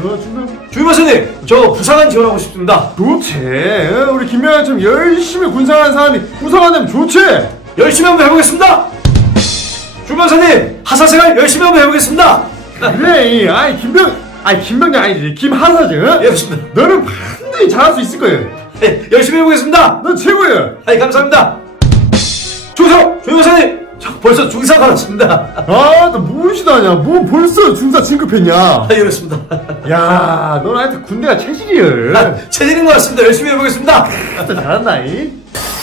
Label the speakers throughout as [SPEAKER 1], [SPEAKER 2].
[SPEAKER 1] 주임원사님, 저 부사관 지원하고 싶습니다.
[SPEAKER 2] 좋지. 우리 김명환처럼 열심히 군생활하는 사람이 부사관 되면 좋지.
[SPEAKER 1] 열심히 한번 해보겠습니다. 주임원사님, 하사생활 열심히 한번 해보겠습니다.
[SPEAKER 2] 그래. 김병장 아니지. 김하사장.
[SPEAKER 1] 예, 좋습니다.
[SPEAKER 2] 너는 반드시 잘할 수 있을 거야.
[SPEAKER 1] 네, 열심히 해보겠습니다.
[SPEAKER 2] 너 최고야.
[SPEAKER 1] 아이, 감사합니다. 충성! 주임원사님, 저 벌써 중사 받았습니다.
[SPEAKER 2] 너 무엇이다냐. 뭐 벌써 중사 진급했냐.
[SPEAKER 1] 아, 이렇습니다.
[SPEAKER 2] 야, 너는 하여튼 군대가 체질이야.
[SPEAKER 1] 체질인 것 같습니다. 열심히 해보겠습니다.
[SPEAKER 2] 진짜 잘한다. 이.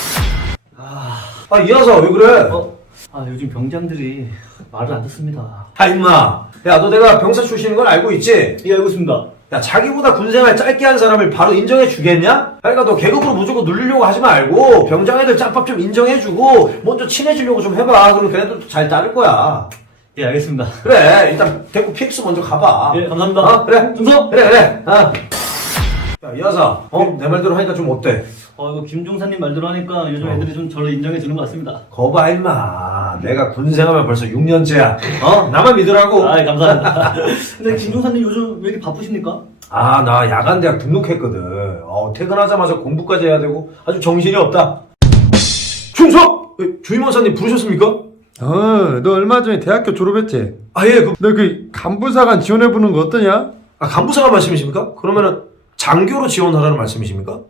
[SPEAKER 1] 이하사, 왜 그래?
[SPEAKER 3] 요즘 병장들이 말을 안 듣습니다.
[SPEAKER 1] 임마. 야, 너 내가 병사 출신인 걸 알고 있지?
[SPEAKER 3] 예, 알고 있습니다.
[SPEAKER 1] 야, 자기보다 군생활 짧게 한 사람을 바로 인정해 주겠냐? 그러니까 너 계급으로 무조건 누리려고 하지 말고 병장 애들 짬밥 좀 인정해주고 먼저 친해지려고 좀 해봐. 그러면 걔네들도 잘 따를 거야.
[SPEAKER 3] 예, 알겠습니다.
[SPEAKER 1] 그래, 일단 대구 PX 먼저 가봐.
[SPEAKER 3] 예, 감사합니다.
[SPEAKER 1] 그래.
[SPEAKER 3] 중성!
[SPEAKER 1] 그래. 야, 이하사, 내 말대로 하니까 좀 어때?
[SPEAKER 3] 이거 김종사님 말대로 하니까 요즘 애들이 좀 저를 인정해 주는 것 같습니다.
[SPEAKER 1] 거봐, 임마. 내가 군생활만 벌써 6년째야. 나만 믿으라고.
[SPEAKER 3] 감사합니다. 근데 김종사님 요즘 왜 이렇게 바쁘십니까?
[SPEAKER 1] 나 야간대학 등록했거든. 퇴근하자마자 공부까지 해야 되고 아주 정신이 없다. 충성! 주임원사님 부르셨습니까?
[SPEAKER 2] 너 얼마 전에 대학교 졸업했지?
[SPEAKER 1] 예,
[SPEAKER 2] 너 그 간부사관 지원해보는 거 어떠냐?
[SPEAKER 1] 간부사관 말씀이십니까? 그러면은 장교로 지원하라는 말씀이십니까?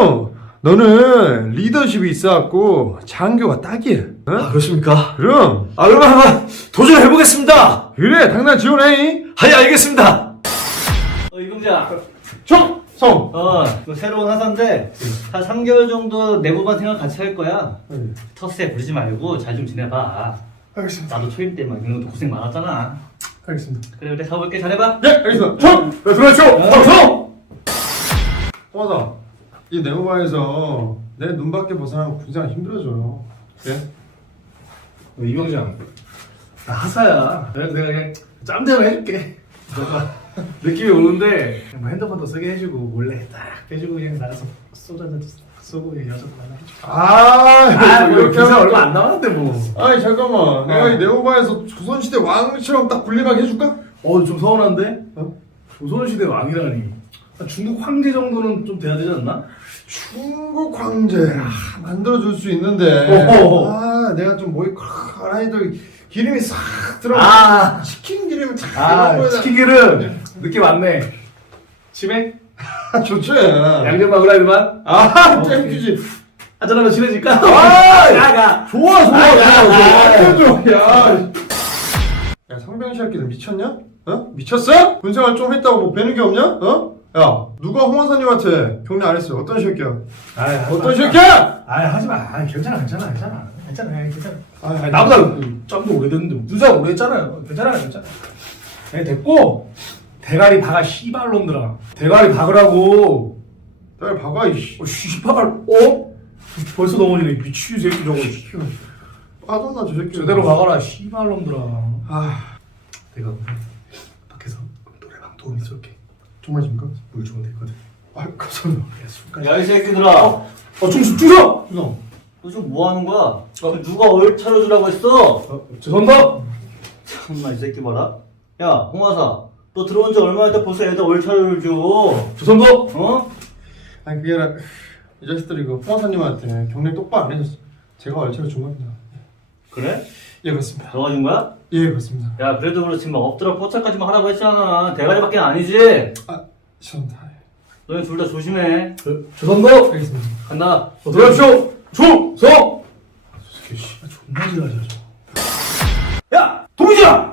[SPEAKER 2] 너는 리더십이 있어갖고 장교가 딱이야.
[SPEAKER 1] 그렇습니까?
[SPEAKER 2] 그럼.
[SPEAKER 1] 그러면 한번 도전해보겠습니다.
[SPEAKER 2] 그래, 당장 지원해.
[SPEAKER 1] 알겠습니다.
[SPEAKER 3] 이병장.
[SPEAKER 2] 성.
[SPEAKER 3] 그 새로운 하사인데 한 3개월 정도 내부반 생활 같이 할 거야. 텃세 부리지 말고 잘 좀 지내봐.
[SPEAKER 2] 알겠습니다.
[SPEAKER 3] 나도 초임 때 막 이런 것도 고생 많았잖아.
[SPEAKER 2] 알겠습니다.
[SPEAKER 3] 그래, 가볼게. 잘해봐.
[SPEAKER 2] 네, 알겠습니다. 들어가시오. 성성. 홍화사, 이 내무반에서 내 눈밖에 벗어나면 군생활 힘들어져요. 그래?
[SPEAKER 4] 이병장, 나 하사야. 내가 그냥 짬대로 해줄게. 느낌이 오는데 그냥 뭐 핸드폰도 쓰게 해주고 몰래 딱 해주고 그냥 나가서 소주 한잔 쏘고 여자도 만나해주고.
[SPEAKER 2] 이렇게
[SPEAKER 4] 군생
[SPEAKER 2] 하면
[SPEAKER 4] 얼마 안 남았는데 뭐.
[SPEAKER 2] 아니 잠깐만, 내가 이 내무반에서 조선시대 왕처럼 딱 군림하게 해줄까?
[SPEAKER 4] 좀 서운한데? 조선시대 왕이라니. 중국 황제 정도는 좀 돼야 되지 않나?
[SPEAKER 2] 중국 황제 만들어줄 수 있는데 내가 좀 목이 아이들 기름이 싹 들어가 치킨 기름이 쫙
[SPEAKER 4] 치킨 기름 느낌 왔네. 치맥?
[SPEAKER 2] 좋지.
[SPEAKER 4] 양념 마그라이드만?
[SPEAKER 2] 땡큐지.
[SPEAKER 4] 한잔하면 친해질까?
[SPEAKER 2] 좋아. 야, 상병 새끼들 미쳤냐? 미쳤어? 군생활 좀 했다고 뭐 배는 게 없냐? 야, 누가 홍원사님한테 경례 안 했어요? 어떤 새끼야? 어떤 새끼야?
[SPEAKER 4] 하지 마. 괜찮아. 나보다 짬도 오래됐는데 군사 오래 했잖아요. 괜찮아. 됐고 대가리 박아 씨발놈들아. 대가리 박으라고.
[SPEAKER 2] 날 박아 이씨.
[SPEAKER 4] 씨발. 벌써 넘어지네. 미친 새끼 저거.
[SPEAKER 2] 빠졌나 저 새끼.
[SPEAKER 4] 제대로 박아라 씨발놈들아. 내가 밖에서 노래방 도우미 쏠게.
[SPEAKER 2] 정말입니까?
[SPEAKER 4] 물 좋은 데 있거든.
[SPEAKER 2] 감사합니다.
[SPEAKER 3] 야, 이 새끼들아.
[SPEAKER 4] 충성!
[SPEAKER 3] 요즘 뭐 하는 거야? 누가 얼 차려주라고 했어?
[SPEAKER 4] 죄송합니다.
[SPEAKER 3] 참나, 이 새끼 봐라. 야, 홍화사. 너 들어온 지 얼마 됐다 벌써 애들 얼 차려를 줘.
[SPEAKER 4] 죄송합니다.
[SPEAKER 2] 아니 그게 아니라 이 자식들이 그 홍원사님한테 경례 똑바로 안 해줬어. 제가 얼차려 준 겁니다.
[SPEAKER 3] 그래?
[SPEAKER 2] 예, 그렇습니다.
[SPEAKER 3] 너가 준 거야?
[SPEAKER 2] 예, 그렇습니다.
[SPEAKER 3] 야, 그래도 그렇지 막 엎드려 뻗쳐까지만 하라고 했잖아. 대가리밖에 아니지?
[SPEAKER 2] 죄송합니다.
[SPEAKER 3] 너희 둘 다 조심해.
[SPEAKER 4] 죄송합니다.
[SPEAKER 2] 알겠습니다.
[SPEAKER 3] 간다.
[SPEAKER 4] 들어가십시오. 충성! 새끼 씨발 존나 지랄이야
[SPEAKER 1] 야, 동지야!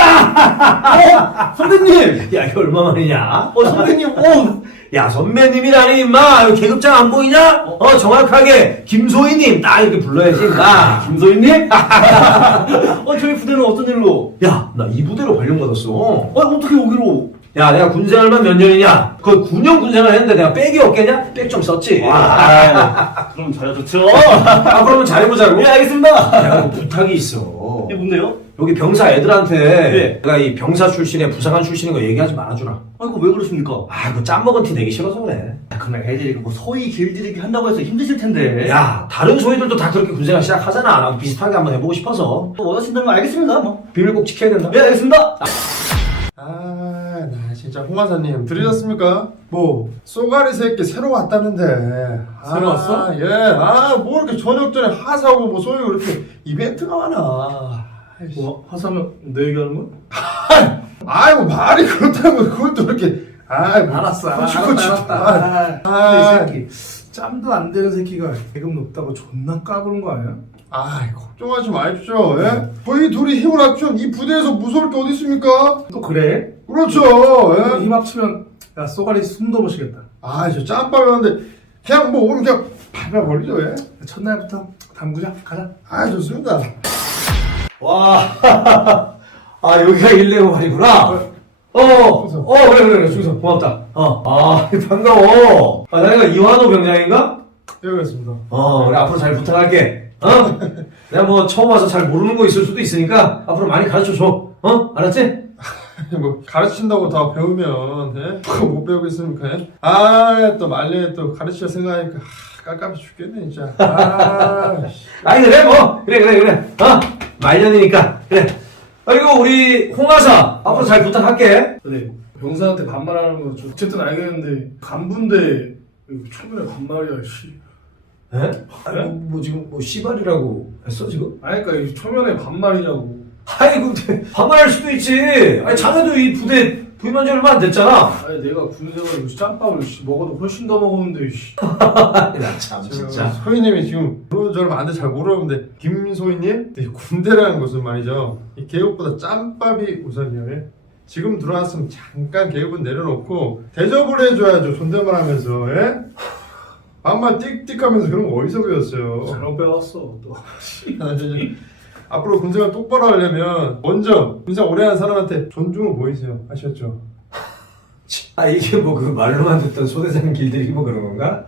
[SPEAKER 2] 선배님!
[SPEAKER 1] 야, 이거 얼마만이냐?
[SPEAKER 2] 선배님,
[SPEAKER 1] 야, 선배님이라니, 임마. 이거 계급장 안 보이냐? 정확하게, 김소희님, 딱 이렇게 불러야지, 임마.
[SPEAKER 3] 김소희님? 저희 부대는 어떤 일로?
[SPEAKER 1] 야, 나 이 부대로 발령받았어.
[SPEAKER 3] 어떻게 여기로?
[SPEAKER 1] 야, 내가 군생활만 몇 년이냐? 거의 9년 군생활 했는데 내가 백이 없겠냐? 백 좀 썼지.
[SPEAKER 3] 그럼 저야 좋죠.
[SPEAKER 1] 그러면 잘해보자고.
[SPEAKER 3] 예, 알겠습니다.
[SPEAKER 1] 내가 뭐 부탁이 있어.
[SPEAKER 3] 이게 뭔데요?
[SPEAKER 1] 여기 병사 애들한테
[SPEAKER 3] 네.
[SPEAKER 1] 내가 이 병사 출신에 부사관 출신인 거 얘기하지 말아주라.
[SPEAKER 3] 이거 왜 그러십니까?
[SPEAKER 1] 그 짬먹은 티 내기 싫어서 그래.
[SPEAKER 3] 그럼 애들이 뭐 소위 길들이기 한다고 해서 힘드실 텐데.
[SPEAKER 1] 야, 다른 소위들도 다 그렇게 군생활 시작하잖아. 나도 비슷하게 한번 해보고 싶어서.
[SPEAKER 3] 원하신다면 알겠습니다, 뭐.
[SPEAKER 1] 비밀 꼭 지켜야 된다.
[SPEAKER 3] 예, 알겠습니다.
[SPEAKER 2] 나 진짜 홍화사님 들으셨습니까? 뭐 쏘가리 새끼 새로 왔다는데.
[SPEAKER 4] 새로 왔어?
[SPEAKER 2] 예. 뭐 이렇게 저녁 전에 하사하고 뭐 소위 그렇게 이벤트가 많아. 아이씨.
[SPEAKER 4] 뭐 하사면 내 얘기하는 거야?
[SPEAKER 2] 아이고 말이 그렇다고 그것도 이렇게.
[SPEAKER 4] 알았어.
[SPEAKER 2] 알았다.
[SPEAKER 4] 근데 이 새끼 짬도 안 되는 새끼가 계급 높다고 존나 까부는 거 아니야?
[SPEAKER 2] 걱정하지 마십시오. 예? 저희 둘이 힘을 합치면 이 부대에서 무서울 게 어디 있습니까?
[SPEAKER 4] 또 그래?
[SPEAKER 2] 그렇죠. 예?
[SPEAKER 4] 힘 합치면 야 쏘가리 숨도 못 쉬겠다.
[SPEAKER 2] 저 짬밥이었는데 그냥 뭐 오면 그냥 밟아버리죠. 예?
[SPEAKER 4] 첫날부터 담그자. 가자.
[SPEAKER 2] 좋습니다.
[SPEAKER 1] 와, 여기가 1레고발이구나. 그래, 중성, 고맙다. 반가워. 내가 이완호 병장인가?
[SPEAKER 2] 예, 그렇습니다.
[SPEAKER 1] 그래, 앞으로 잘 부탁할게. 내가 뭐 처음 와서 잘 모르는 거 있을 수도 있으니까 앞으로 많이 가르쳐줘. 알았지?
[SPEAKER 2] 뭐 가르친다고 다 배우면 예? 그거 못 배우고 있습니까? 예? 또 말년에 또 가르칠 생각하니까 깝깝해 죽겠네 진짜.
[SPEAKER 1] 아니, 그래, 뭐. 그래. 말년이니까. 그래. 그리고 우리 홍하사, 앞으로 잘 부탁할게.
[SPEAKER 4] 근데 병사한테 반말하는 거 어쨌든 알겠는데 간부인데 초면에 반말이야 씨.
[SPEAKER 1] 에? 뭐 지금 뭐 씨발이라고 했어 지금?
[SPEAKER 4] 아니 그러니까 이 초면에 반말이냐고.
[SPEAKER 1] 근데 반말할 수도 있지. 자네도 이 부대 부임한 지 얼마 안 됐잖아.
[SPEAKER 4] 아니 내가 군생활 짬밥을 먹어도 훨씬 더 먹었는데 씨.
[SPEAKER 1] 나참 진짜.
[SPEAKER 2] 소희님이 지금 저를 안돼 잘 모르는데 김소희님 이 군대라는 것은 말이죠. 이 계급보다 짬밥이 우선이에요. 예? 지금 들어왔으면 잠깐 계급은 내려놓고 대접을 해줘야죠. 존댓말 하면서. 예? 반말 띡띡하면서 그런 거 어디서 배웠어요?
[SPEAKER 4] 잘못 배웠어 또.
[SPEAKER 2] 앞으로 군생활 똑바로 하려면 먼저 군생 오래 한 사람한테 존중을 보이세요. 아셨죠?
[SPEAKER 1] 이게 뭐 그 말로만 듣던 소대장 길들이기 뭐 그런 건가?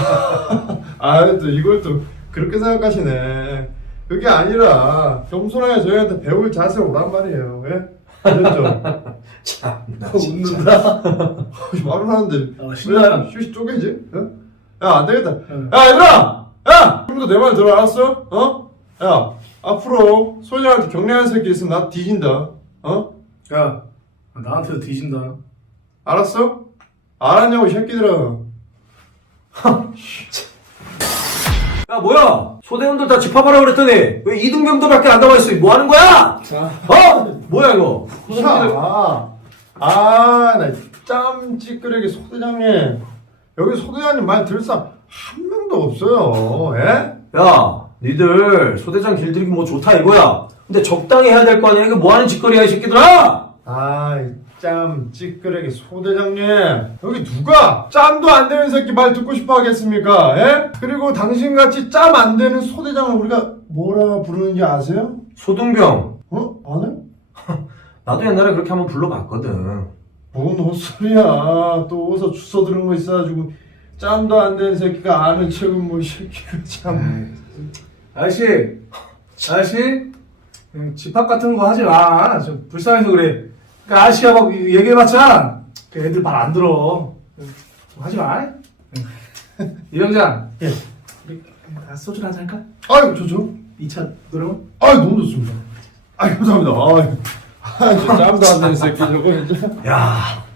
[SPEAKER 2] 또 이걸 또 그렇게 생각하시네. 그게 아니라 겸손하게 저희한테 배울 자세로 오란 말이에요. 예? 아셨죠?
[SPEAKER 1] 참나
[SPEAKER 4] 웃는다.
[SPEAKER 2] 말을 하는데
[SPEAKER 4] 신나요.
[SPEAKER 2] 휴식 쪼개지? 안 되겠다. 야 얘들아! 지금부터 내 말 들어 알았어? 야 앞으로 소녀한테 경례하는 새끼 있으면 나 뒤진다.
[SPEAKER 4] 야 나한테도 뒤진다.
[SPEAKER 2] 알았어? 알았냐고 이 새끼들아.
[SPEAKER 1] 야 뭐야? 소대원들 다 집합하라 그랬더니 왜 이등병들밖에 안 남아있어? 뭐 하는 거야? 뭐야 이거?
[SPEAKER 2] 나 짬찌끄레기 소대장님. 여기 소대장님 말 들을 사람 한 명도 없어요. 예?
[SPEAKER 1] 야 니들 소대장 길들이기 뭐 좋다 이거야. 근데 적당히 해야 될 거 아니야? 이거 뭐 하는 짓거리야 이 새끼들아?
[SPEAKER 2] 짬 찌끄레기 소대장님, 여기 누가 짬도 안 되는 새끼 말 듣고 싶어 하겠습니까? 예? 그리고 당신같이 짬 안 되는 소대장을 우리가 뭐라 부르는지 아세요?
[SPEAKER 1] 소등병.
[SPEAKER 2] 안 해?
[SPEAKER 1] 나도 옛날에 그렇게 한번 불러봤거든.
[SPEAKER 2] 뭔 헛소리야. 또 어디서 주워 들은 거 있어가지고 짬도 안 되는 새끼가 아는 척은 뭐 이 새끼가 참.
[SPEAKER 4] 아저씨 집합 같은 거 하지 마. 좀 불쌍해서 그래. 그러니까 아저씨가 막 얘기해봤자 애들 말 안 들어. 좀 하지 마. 이병장.
[SPEAKER 2] 예.
[SPEAKER 4] 소주 한잔 할까?
[SPEAKER 2] 좋죠.
[SPEAKER 4] 2차 노래만?
[SPEAKER 2] 너무 좋습니다. 감사합니다. 저 짬도 안 되는 새끼 저거 진짜.
[SPEAKER 1] 야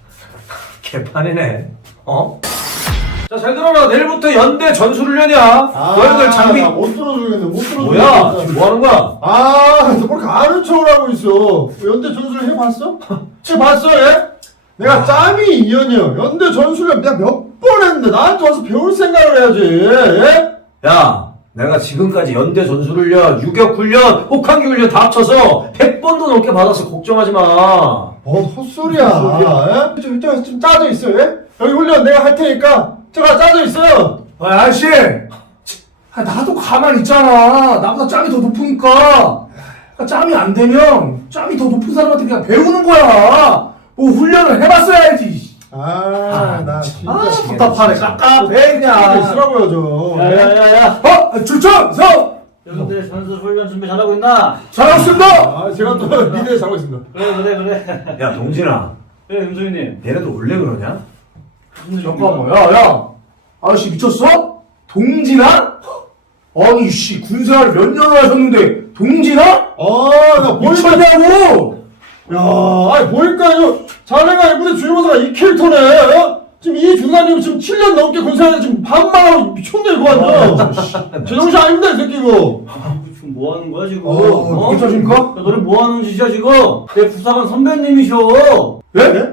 [SPEAKER 1] 개판이네. 자, 잘 들어라. 내일부터 연대 전술훈련이야. 너희들 장비.
[SPEAKER 2] 못 들어주겠네. 못 들어주겠네.
[SPEAKER 1] 뭐야? 지금 뭐 하는 거야?
[SPEAKER 2] 뭘 가르쳐오라고 하고 있어. 연대 전술 해봤어? 해봤어, 얘? 내가 짬이 2년이야. 연대 전술을 내가 몇 번 했는데 나한테 와서 배울 생각을 해야지. 예?
[SPEAKER 1] 야, 내가 지금까지 연대 전술훈련, 유격훈련, 혹한기 훈련 다 합쳐서 100번도 넘게 받아서 걱정하지 마.
[SPEAKER 2] 뭔 헛소리야. 예? 좀 짜져 있어, 예? 여기 훈련 내가 할 테니까 제가 짜져 있어요.
[SPEAKER 4] 아저씨! 나도 가만히 있잖아. 나보다 짬이 더 높으니까. 짬이 안 되면 짬이 더 높은 사람한테 그냥 배우는 거야. 뭐 훈련을 해봤어야지.
[SPEAKER 2] 나 진짜.
[SPEAKER 4] 답답하네. 깝깝해 그냥.
[SPEAKER 2] 있으라고요, 좀.
[SPEAKER 1] 야야야야.
[SPEAKER 4] 출전서!
[SPEAKER 3] 여러분들 선수 훈련 준비 잘하고 있나?
[SPEAKER 4] 잘하고 있습니다.
[SPEAKER 2] 제가 또 리드에 잘하고 있습니다.
[SPEAKER 3] 그래.
[SPEAKER 1] 야, 동진아.
[SPEAKER 3] 임소희님.
[SPEAKER 1] 얘네도 원래 그러냐?
[SPEAKER 4] 잠깐만, 야! 아저씨 미쳤어? 동진아? 아니, 씨, 군생활 몇 년을 하셨는데, 동진아?
[SPEAKER 2] 나
[SPEAKER 4] 미쳤냐고!
[SPEAKER 2] 야, 아니 보니까 자네가 이번에 주임원사가 이 캐릭터네. 어? 지금 이 중사님 지금 7년 넘게 군사에 지금 반말하고 미쳤네 이거 완전. 제정신 아닙니다 이 새끼 이거.
[SPEAKER 3] 지금 뭐 하는 거야 지금?
[SPEAKER 2] 괜찮습니까?
[SPEAKER 3] 야, 너네 뭐 하는 짓이야 지금? 내 부사관 선배님이셔.
[SPEAKER 2] 예?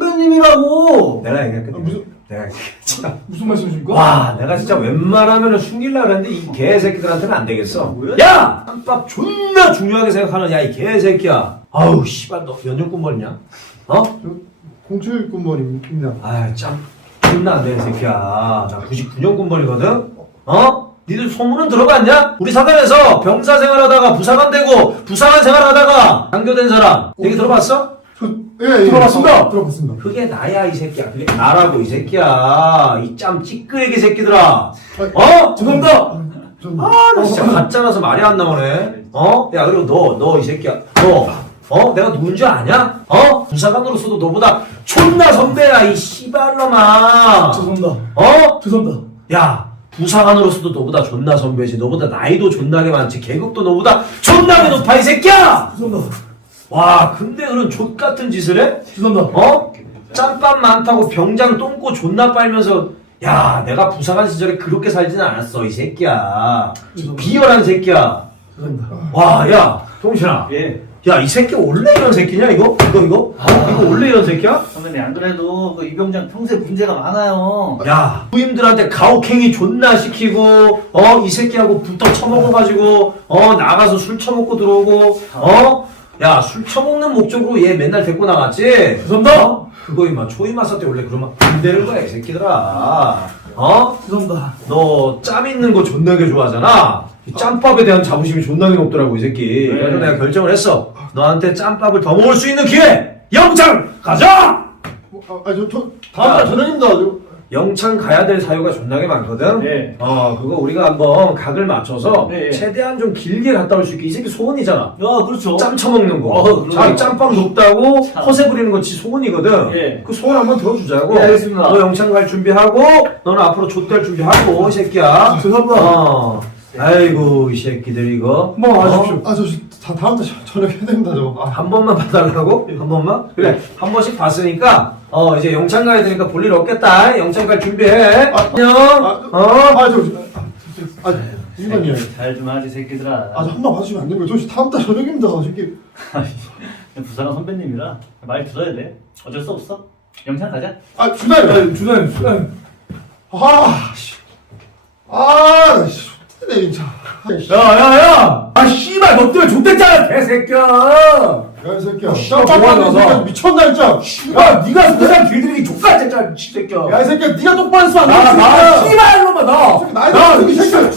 [SPEAKER 3] 선배님이라고.
[SPEAKER 1] 내가 얘기했거든.
[SPEAKER 2] 무슨-
[SPEAKER 1] 내가 얘기했지.
[SPEAKER 2] 무슨 말씀이십니까?
[SPEAKER 1] 와, 내가 진짜 웬만하면 숨기려고 했는데 이 개새끼들한테는 안 되겠어.
[SPEAKER 3] 뭐야?
[SPEAKER 1] 야! 짬밥 존나 중요하게 생각하는 야, 이 개새끼야. 아우, 씨발, 너 연중군번이냐? 어?
[SPEAKER 2] 07 군번입니다.
[SPEAKER 1] 아이, 참. 존나 안 되는 새끼야. 나 99년 군번이거든? 어? 니들 소문은 들어봤냐? 우리 사단에서 병사 생활하다가 부사관 되고 부사관 생활하다가 장교된 사람 얘기 들어봤어?
[SPEAKER 2] 예.
[SPEAKER 1] 들어봤습니다.
[SPEAKER 2] 들어봤습니다.
[SPEAKER 1] 그게 나야 이 새끼야. 그게 나라고 이 새끼야. 이 짬 찌끄레기 새끼들아. 어? 죄송합니다. 나 진짜 가짜라서 말이 안 나오네. 어? 야, 그리고 너 이 새끼야. 내가 누군지 아냐? 부사관으로서도 너보다 존나 선배야, 이 씨발놈아.
[SPEAKER 4] 죄송합니다. 죄송합니다.
[SPEAKER 1] 야, 부사관으로서도 너보다 존나 선배지. 너보다 나이도 존나게 많지. 계급도 너보다 존나게 높아, 이 새끼야!
[SPEAKER 4] 죄송합니다.
[SPEAKER 1] 와, 근데 그런 족같은 짓을 해?
[SPEAKER 4] 죄송합니다.
[SPEAKER 1] 짬밥 많다고 병장 똥꼬 존나 빨면서 야, 내가 부사관 시절에 그렇게 살지는 않았어, 이 새끼야. 비열한 새끼야.
[SPEAKER 4] 죄송합니다.
[SPEAKER 1] 와, 야, 동신아.
[SPEAKER 3] 예.
[SPEAKER 1] 야, 이 새끼 원래 이런 새끼냐, 이거? 이거 원래 이런 새끼야?
[SPEAKER 3] 선배님 안 그래도 그 이병장 평소에 문제가 많아요.
[SPEAKER 1] 야, 부임들한테 가혹행위 존나 시키고, 이 새끼하고 붙어 처먹어가지고, 나가서 술 처먹고 들어오고, 야, 술 처먹는 목적으로 얘 맨날 데리고 나갔지?
[SPEAKER 4] 죄송합니다.
[SPEAKER 1] 그거 임마 초임마사 때 원래 그러면 안 되는 거야, 이 새끼들아.
[SPEAKER 4] 죄송합니다.
[SPEAKER 1] 너 짬 있는 거 존나게 좋아하잖아? 이 짬밥에 대한 자부심이 존나게 높더라고, 이 새끼.
[SPEAKER 3] 네.
[SPEAKER 1] 그래서 내가 결정을 했어. 너한테 짬밥을 더 먹을 수 있는 기회! 영창! 가자!
[SPEAKER 2] 다음날 저녁입니다.
[SPEAKER 1] 영창 가야 될 사유가 존나게 많거든?
[SPEAKER 3] 네.
[SPEAKER 1] 그거 우리가 한번 각을 맞춰서
[SPEAKER 3] 네.
[SPEAKER 1] 최대한 좀 길게 갔다 올 수 있게. 이 새끼 소원이잖아.
[SPEAKER 3] 야, 그렇죠.
[SPEAKER 1] 짬 처먹는 거.
[SPEAKER 3] 그럼요.
[SPEAKER 1] 자기 짬밥 높다고
[SPEAKER 3] 참.
[SPEAKER 1] 허세 부리는 거 지 소원이거든.
[SPEAKER 3] 예.
[SPEAKER 1] 그 소원 한번 들어주자고.
[SPEAKER 3] 네, 알겠습니다.
[SPEAKER 1] 너 영창 갈 준비하고, 너는 앞으로 족될 준비하고, 이 새끼야.
[SPEAKER 2] 죄송합니다.
[SPEAKER 1] 아이고, 이 새끼들 이거.
[SPEAKER 2] 한번 와주십시오. 다음 달 저녁 해야 됩니다 저거.
[SPEAKER 1] 한 번만 봐달라고? 한 번만? 그래, 한 번씩 봤으니까, 이제 영창 가야 되니까 볼 일 없겠다. 영창 갈 준비해. 안녕.
[SPEAKER 2] 이분이요.
[SPEAKER 3] 잘 좀 하지 새끼들아.
[SPEAKER 2] 한번 봐주시면 안 됩니까? 저 다음 달 저녁입니다, 새끼.
[SPEAKER 3] 부사관 선배님이라 말 들어야 돼. 어쩔 수 없어. 영창 가자.
[SPEAKER 2] 주사님.
[SPEAKER 4] 주사님.
[SPEAKER 2] 네, 진짜.
[SPEAKER 4] 야! 씨발, 너 때문에 족됐잖아, 개새끼야!
[SPEAKER 2] 야, 이 새끼야.
[SPEAKER 4] 뭐하냐,
[SPEAKER 2] 미쳤나, 진짜.
[SPEAKER 4] 야, 니가 세상 길들이기 족같았잖아, 이 새끼야.
[SPEAKER 2] 야, 이 새끼야. 네가 똑바로 했으면 안 돼.
[SPEAKER 4] 씨발, 이놈아,
[SPEAKER 2] 나이 이 새끼야.